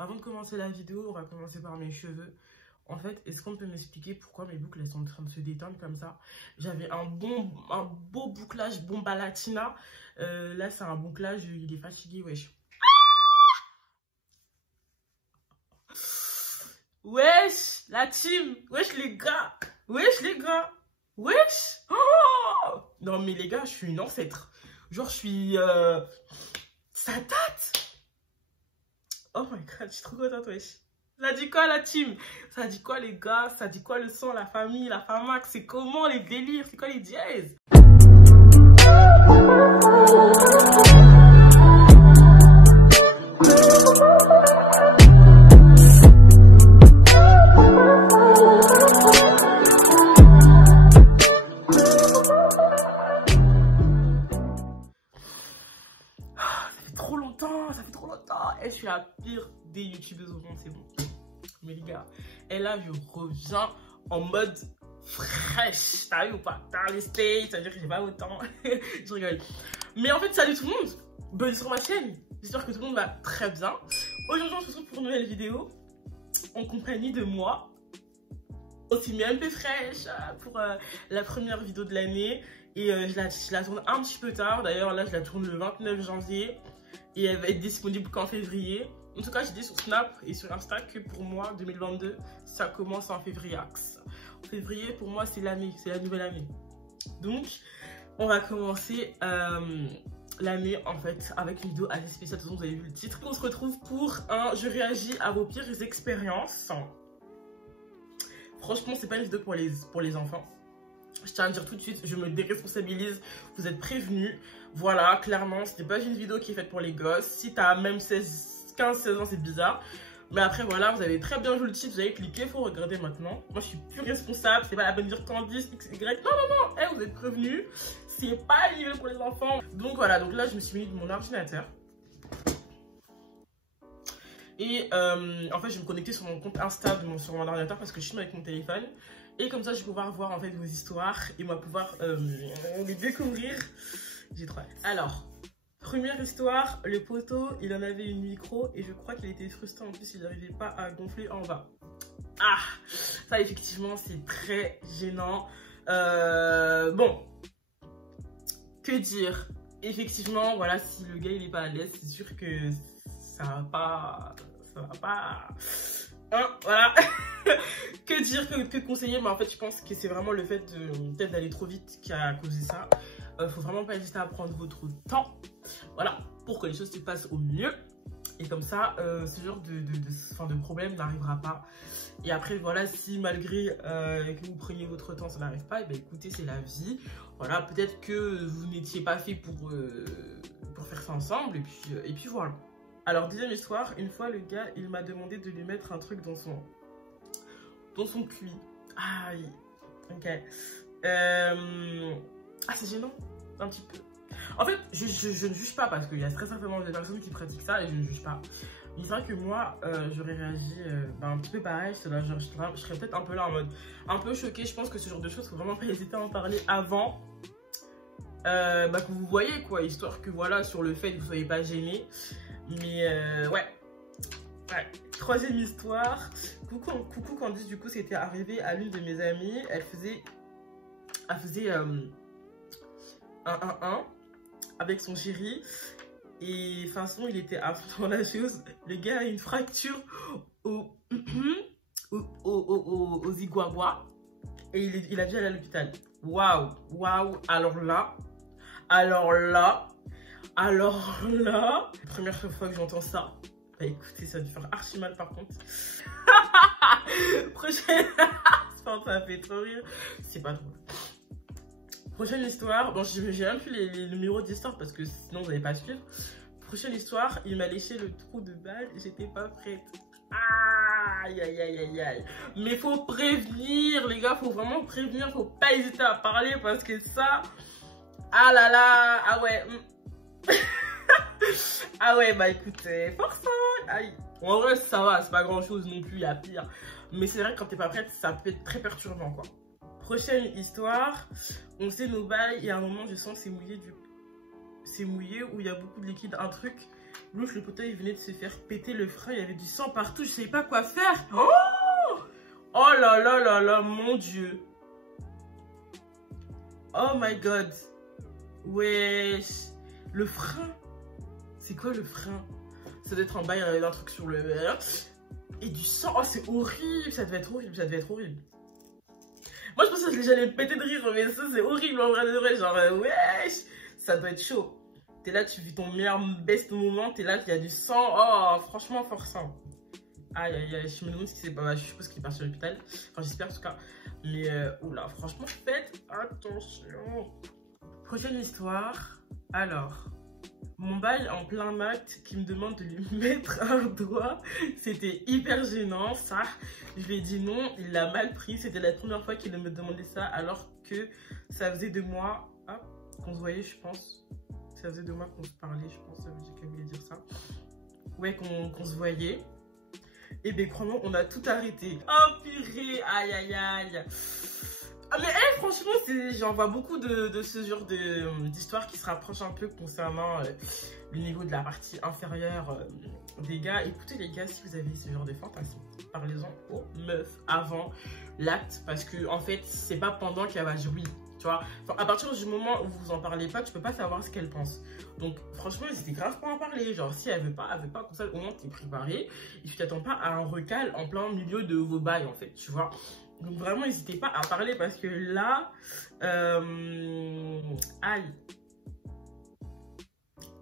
avant de commencer la vidéo, on va commencer par mes cheveux. En fait, est-ce qu'on peut m'expliquer pourquoi mes boucles elles sont en train de se détendre comme ça? J'avais un beau bouclage bomba latina. Là, c'est un bouclage, il est fatigué, wesh. Wesh, la team. Wesh, les gars. Wesh, les gars. Wesh. Oh, non, mais les gars, je suis une ancêtre. Genre, je suis... Ça date. Oh my god, je suis trop contente, wesh. Ça dit quoi la team? Ça dit quoi les gars? Ça dit quoi le son, la famille, la famax? C'est comment les délires? C'est quoi les dièses? Ça fait trop longtemps. Et je suis la pire des youtubeuses au monde, c'est bon. Mais les gars, et là je reviens en mode fraîche. T'as vu ou pas? T'as les States, ça veut dire que j'ai pas autant. Je rigole. Mais en fait, salut tout le monde. Bienvenue sur ma chaîne. J'espère que tout le monde va très bien. Aujourd'hui, on se retrouve pour une nouvelle vidéo en compagnie de moi. Aussi mis un peu fraîche pour la première vidéo de l'année. Et je la tourne un petit peu tard. D'ailleurs, là, je la tourne le 29 janvier. Et elle va être disponible qu'en février. En tout cas, j'ai dit sur Snap et sur Insta que pour moi, 2022, ça commence en février. En février, pour moi, c'est l'année, c'est la nouvelle année. Donc, on va commencer l'année, en fait, avec une vidéo assez spéciale. De toute façon, vous avez vu le titre. On se retrouve pour un « Je réagis à vos pires expériences ». Franchement, c'est pas une vidéo pour les enfants. Je tiens à dire tout de suite, je me déresponsabilise, vous êtes prévenus. Voilà, clairement, ce n'est pas une vidéo qui est faite pour les gosses. Si tu as même 15-16 ans, c'est bizarre. Mais après, voilà, vous avez très bien vu le titre, vous avez cliqué, il faut regarder maintenant. Moi, je suis plus responsable, c'est pas la peine de dire Candice, X, Y. Non, non, non, hey, vous êtes prévenus. C'est pas lié pour les enfants. Donc voilà, donc là, je me suis mis de mon ordinateur. Et en fait, je vais me connecter sur mon compte Insta sur mon ordinateur parce que je suis avec mon téléphone. Et comme ça, je vais pouvoir voir en fait vos histoires et on va pouvoir les découvrir. J'ai trop hâte. Alors, première histoire, le poteau, il en avait une micro et je crois qu'il était frustré en plus, il n'arrivait pas à gonfler en bas. Ah, ça effectivement, c'est très gênant. Bon, que dire? Effectivement, voilà, si le gars il est pas à l'aise, c'est sûr que ça va pas... Hein, voilà. Que dire, que conseiller? Mais en fait, je pense que c'est vraiment le fait peut-être d'aller trop vite qui a causé ça. Faut vraiment pas hésiter à prendre votre temps. Voilà, pour que les choses se passent au mieux. Et comme ça, ce genre de problème n'arrivera pas. Et après, voilà, si malgré que vous preniez votre temps, ça n'arrive pas, et ben écoutez, c'est la vie. Voilà, peut-être que vous n'étiez pas fait pour faire ça ensemble. Et puis voilà. Alors, deuxième histoire, une fois, le gars, il m'a demandé de lui mettre un truc dans son cul. Aïe. Ok. Ah, c'est gênant. Un petit peu. En fait, je ne juge pas parce qu'il y a très certainement des personnes qui pratiquent ça et je ne juge pas. Mais c'est vrai que moi, j'aurais réagi un petit peu pareil. Je serais peut-être un peu là en mode un peu choquée. Je pense que ce genre de choses, il faut vraiment pas hésiter à en parler avant que vous voyez, quoi. Histoire que, voilà, sur le fait que vous ne soyez pas gêné. Mais ouais. Troisième histoire. Coucou Candice, du coup, c'était arrivé à l'une de mes amies. Elle faisait 1 avec son chéri. Et de toute façon, il était à fond dans la chose. Le gars a une fracture aux iguaguas. Et il a dû aller à l'hôpital. Waouh, waouh. Alors là, première fois que j'entends ça, bah écoutez, ça va me faire archi mal par contre. Prochaine, ça fait trop rire, c'est pas drôle. Prochaine histoire, bon j'ai même plus les numéros d'histoire parce que sinon vous n'allez pas suivre. Prochaine histoire, il m'a léché le trou de balle, j'étais pas prête. Aïe aïe aïe aïe aïe. Mais faut prévenir les gars, faut vraiment prévenir, faut pas hésiter à parler parce que ça, ah là là, ah ouais. Ah ouais, bah écoutez, force. Aïe. En vrai, ça va, c'est pas grand chose non plus, il y a pire. Mais c'est vrai que quand t'es pas prête, ça peut être très perturbant, quoi. Prochaine histoire, on sait nos bails et à un moment, je sens que c'est mouillé où il y a beaucoup de liquide. Un truc L'autre, le poteau, il venait de se faire péter le frein. Il y avait du sang partout. Je savais pas quoi faire. Oh, oh là là là là, mon Dieu. Oh my God. Wesh. Le frein. C'est quoi le frein? Ça doit être en bas, il y avait un truc sur le verre. Et du sang. Oh, c'est horrible. Ça devait être horrible. Ça devait être horrible. Moi, je pensais que j'allais me péter de rire. Mais ça, c'est horrible en vrai de vrai. Genre, wesh. Ça doit être chaud. T'es là, tu vis ton meilleur best moment. T'es là, il y a du sang. Oh, franchement, forçant. Aïe, aïe, aïe. Je me demande ce qui s'est passé. Je suppose qu'il est parti à l'hôpital. Enfin, j'espère en tout cas. Mais, oula, franchement, faites attention. Prochaine histoire. Alors, mon bail en plein acte qui me demande de lui mettre un doigt. C'était hyper gênant, ça. Je lui ai dit non, il l'a mal pris. C'était la première fois qu'il me demandait ça, alors que ça faisait 2 mois qu'on se voyait, je pense. Ça faisait 2 mois qu'on se parlait, je pense. Ça veut dire qu'elle voulait dire ça. Ouais, qu'on se voyait. Et bien, crois-moi, on a tout arrêté. Oh purée, aïe, aïe, aïe. Ah mais franchement, j'en vois beaucoup de ce genre d'histoires qui se rapprochent un peu concernant le niveau de la partie inférieure des gars. Écoutez les gars, si vous avez ce genre de fantasme, parlez-en aux meufs avant l'acte, parce que en fait, c'est pas pendant qu'elle va jouir, tu vois. Enfin, à partir du moment où vous en parlez pas, tu peux pas savoir ce qu'elle pense. Donc franchement, c'était grave pour en parler. Genre si elle veut pas comme ça, au moins t'es préparé et tu t'attends pas à un recal en plein milieu de vos bails en fait, tu vois. Donc vraiment, n'hésitez pas à parler parce que là, aïe.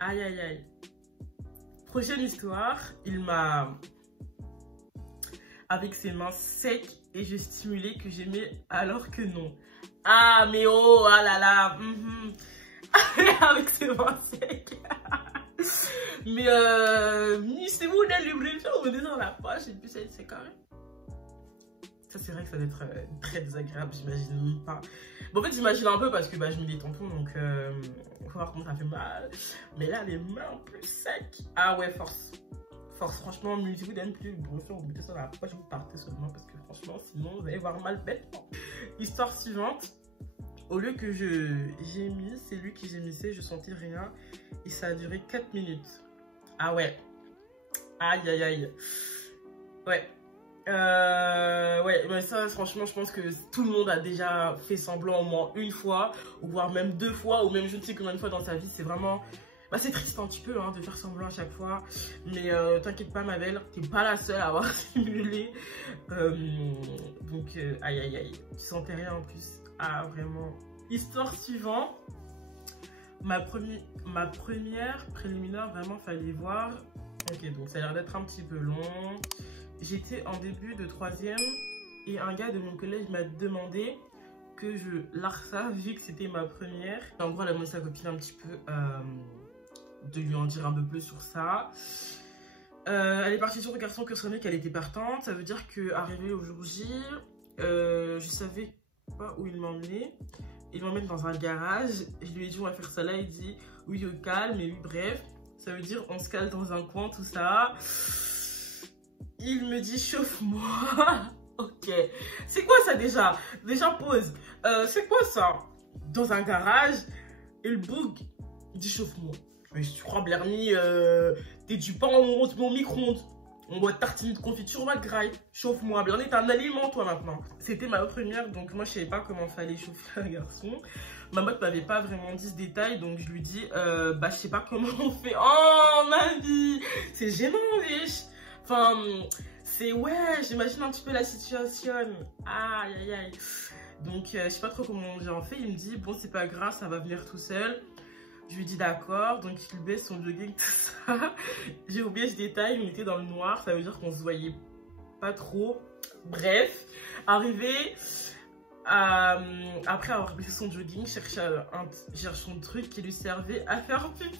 Aïe, aïe, aïe. Prochaine histoire, il m'a, avec ses mains secs, et je stimulais que j'aimais alors que non. Ah, mais oh, ah là là. Avec ses mains secs. Mais, c'est vous, la libération, on est dans la poche, et puis c'est carré. Ça, c'est vrai que ça doit être très désagréable, j'imagine même pas. Bon, en fait, j'imagine un peu parce que je mets des tampons, donc faut voir comment ça fait mal. Mais là, les mains en plus secs. Ah ouais, force. Force, franchement, si vous n'aimez plus, vous mettez ça dans la poche, vous partez seulement parce que franchement, sinon, vous allez voir mal bêtement. Histoire suivante. Au lieu que gémisse, c'est lui qui gémissait, je sentais rien. Et ça a duré 4 minutes. Ah ouais. Aïe, aïe, aïe. Ouais. Ouais, mais ça, franchement, je pense que tout le monde a déjà fait semblant au moins une fois, ou voire même 2 fois, ou même je ne sais combien de fois dans sa vie. C'est vraiment... c'est triste un petit peu de faire semblant à chaque fois. Mais t'inquiète pas, ma belle, t'es pas la seule à avoir simulé. Donc, aïe, aïe, aïe. Tu sentais rien en plus. Ah, vraiment. Histoire suivante. Ma première préliminaire, vraiment, fallait voir. Ok, donc ça a l'air d'être un petit peu long. J'étais en début de 3e et un gars de mon collège m'a demandé que je largue ça vu que c'était ma première. En gros, elle a demandé sa copine un petit peu de lui en dire un peu plus sur ça. Elle est partie sur le garçon que sonné qu'elle était partante. Ça veut dire qu'arrivé au jour J, je savais pas où il m'emmenait. Il m'emmène dans un garage. Je lui ai dit on va faire ça là. Il dit oui au calme et oui bref. Ça veut dire on se cale dans un coin tout ça. Il me dit chauffe-moi. Ok. C'est quoi ça déjà? Déjà pause. C'est quoi ça? Dans un garage, il bug. Il dit chauffe-moi. Mais tu crois Blerny, t'es du pain au micro-ondes. On boit tartiner de confiture, ma graille. Chauffe-moi. Blerny, t'es un aliment toi maintenant. C'était ma première, donc moi je savais pas comment fallait chauffer un garçon. Ma meuf m'avait pas vraiment dit ce détail, donc je lui dis je sais pas comment on fait. Oh ma vie, c'est gênant, wesh. Enfin, c'est ouais, j'imagine un petit peu la situation. Aïe, aïe, aïe. Donc, je sais pas trop comment j'ai en fait. Il me dit, bon, c'est pas grave, ça va venir tout seul. Je lui dis d'accord. Donc, il baisse son jogging, tout ça. J'ai oublié ce détail, il était dans le noir. Ça veut dire qu'on se voyait pas trop. Bref, arrivé, après avoir baissé son jogging, cherche son truc qui lui servait à faire pipi.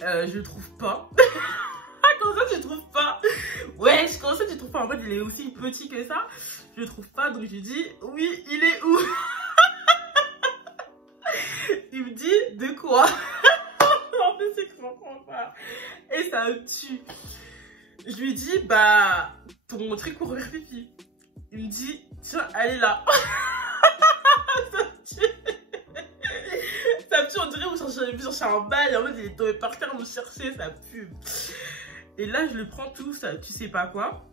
Je le trouve pas. Comment ça tu trouves pas? Ouais, comment ça tu trouves pas? En fait il est aussi petit que ça. Je le trouve pas, donc je lui dis oui, il est où? Il me dit de quoi? En fait c'est que je comprends pas. Et ça me tue. Je lui dis ton truc pour faire pipi. Il me dit tiens, elle est là. Ça me tue, on dirait vous cherchez j'en ai vu chercher un bail, en mode il est tombé par terre me chercher, ça pue. Et là je le prends tout, ça, tu sais pas quoi.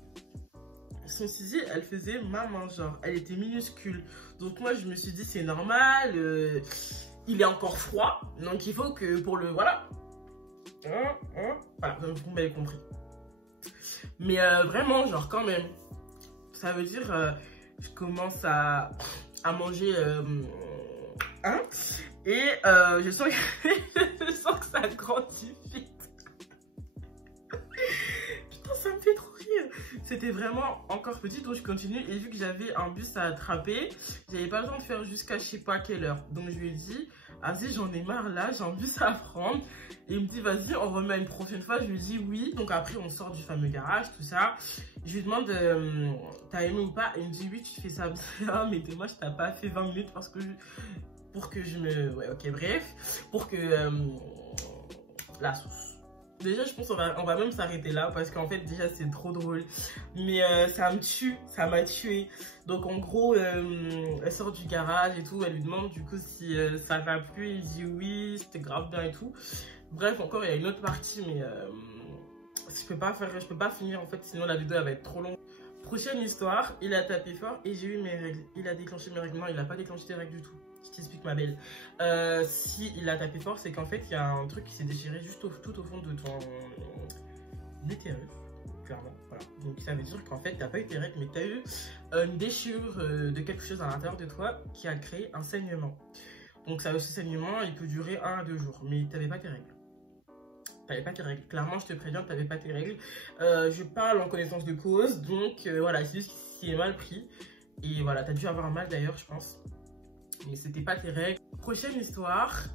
Son ciseau, elle faisait ma main, genre, elle était minuscule. Donc moi je me suis dit c'est normal, il est encore froid, donc il faut que pour le, voilà. Voilà, vous m'avez compris. Mais vraiment, genre quand même, ça veut dire, je commence à manger, hein, et je sens que ça grandit vite. Putain, ça me fait trop rire. C'était vraiment encore petit, donc je continue. Et vu que j'avais un bus à attraper, j'avais pas le temps de faire jusqu'à je sais pas quelle heure. Donc je lui ai dit, vas-y, j'en ai marre là, j'ai un bus à prendre. Et il me dit, vas-y, on remet une prochaine fois. Je lui dis oui. Donc après, on sort du fameux garage, tout ça. Je lui demande, t'as aimé ou pas? Et il me dit, oui, tu fais ça bien, mais moi, je t'ai pas fait 20 minutes parce que pour que je me... Ouais, ok, bref. Pour que... la sauce. Déjà, je pense qu'on va même s'arrêter là parce qu'en fait, déjà, c'est trop drôle. Mais ça me tue, ça m'a tué. Donc, en gros, elle sort du garage et tout. Elle lui demande du coup si ça va plus. Il dit oui, c'était grave bien et tout. Bref, encore, il y a une autre partie, mais je peux pas finir en fait, sinon la vidéo elle va être trop longue. Prochaine histoire, il a tapé fort et j'ai eu mes règles. Il a déclenché mes règles. Non, il a pas déclenché tes règles du tout. Je t'explique ma belle. Si il a tapé fort, c'est qu'en fait il y a un truc qui s'est déchiré juste tout au fond de ton utérus, clairement. Voilà. Donc ça veut dire qu'en fait t'as pas eu tes règles, mais t'as eu une déchirure de quelque chose à l'intérieur de toi qui a créé un saignement. Donc ce saignement il peut durer 1 à 2 jours, mais t'avais pas tes règles. T'avais pas tes règles. Clairement, je te préviens, t'avais pas tes règles. Je parle en connaissance de cause, donc voilà, c'est juste qu'il est mal pris. Et voilà, t'as dû avoir mal d'ailleurs, je pense. Mais c'était pas tes règles. Prochaine histoire,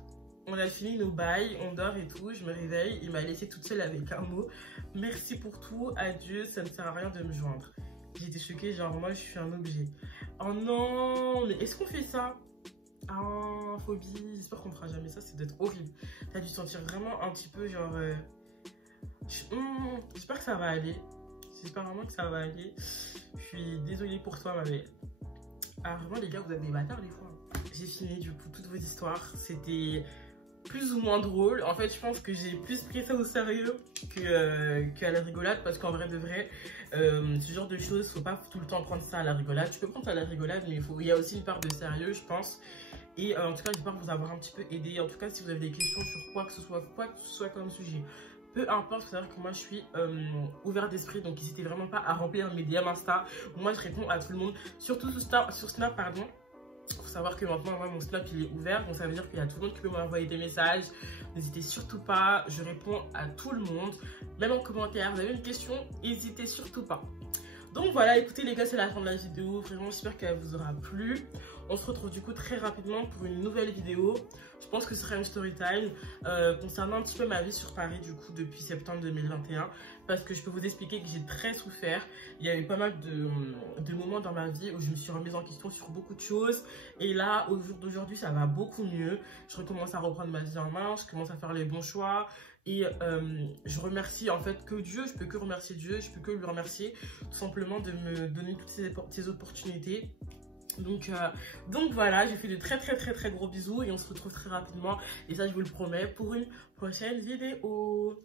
on a fini nos bails, on dort et tout. Je me réveille, il m'a laissé toute seule avec un mot. Merci pour tout, adieu, ça ne sert à rien de me joindre. J'étais choquée, genre moi je suis un objet. Oh non, mais est-ce qu'on fait ça? Ah, phobie, j'espère qu'on fera jamais ça, c'est d'être horrible. T'as dû sentir vraiment un petit peu genre... j'espère que ça va aller. J'espère vraiment que ça va aller. Je suis désolée pour toi, ma belle. Ah, vraiment, les gars, vous êtes des bâtards, des fois. J'ai fini, du coup, toutes vos histoires. C'était plus ou moins drôle. En fait, je pense que j'ai plus pris ça au sérieux qu'à la rigolade. Parce qu'en vrai de vrai, ce genre de choses, faut pas tout le temps prendre ça à la rigolade. Tu peux prendre ça à la rigolade, mais il y a aussi une part de sérieux, je pense. Et en tout cas, j'espère vous avoir un petit peu aidé. En tout cas, si vous avez des questions sur quoi que ce soit comme sujet, peu importe, faut savoir que moi je suis ouvert d'esprit, donc n'hésitez vraiment pas à remplir mes DM Insta. Moi je réponds à tout le monde, surtout sur Snap, pardon. Faut savoir que maintenant moi, mon Snap il est ouvert, donc ça veut dire qu'il y a tout le monde qui peut m'envoyer des messages. N'hésitez surtout pas, je réponds à tout le monde, même en commentaire. Vous avez une question, n'hésitez surtout pas. Donc voilà, écoutez les gars, c'est la fin de la vidéo. Vraiment, j'espère qu'elle vous aura plu. On se retrouve du coup très rapidement pour une nouvelle vidéo. Je pense que ce sera une story time concernant un petit peu ma vie sur Paris du coup depuis septembre 2021. Parce que je peux vous expliquer que j'ai très souffert. Il y a eu pas mal de moments dans ma vie où je me suis remise en question sur beaucoup de choses. Et là, au jour d'aujourd'hui, ça va beaucoup mieux. Je recommence à reprendre ma vie en main. Je commence à faire les bons choix. Et je remercie en fait que Dieu, je peux que remercier Dieu, je peux que lui remercier tout simplement de me donner toutes ces opportunités. Donc voilà, j'ai fait de très gros bisous et on se retrouve très rapidement. Et ça, je vous le promets pour une prochaine vidéo.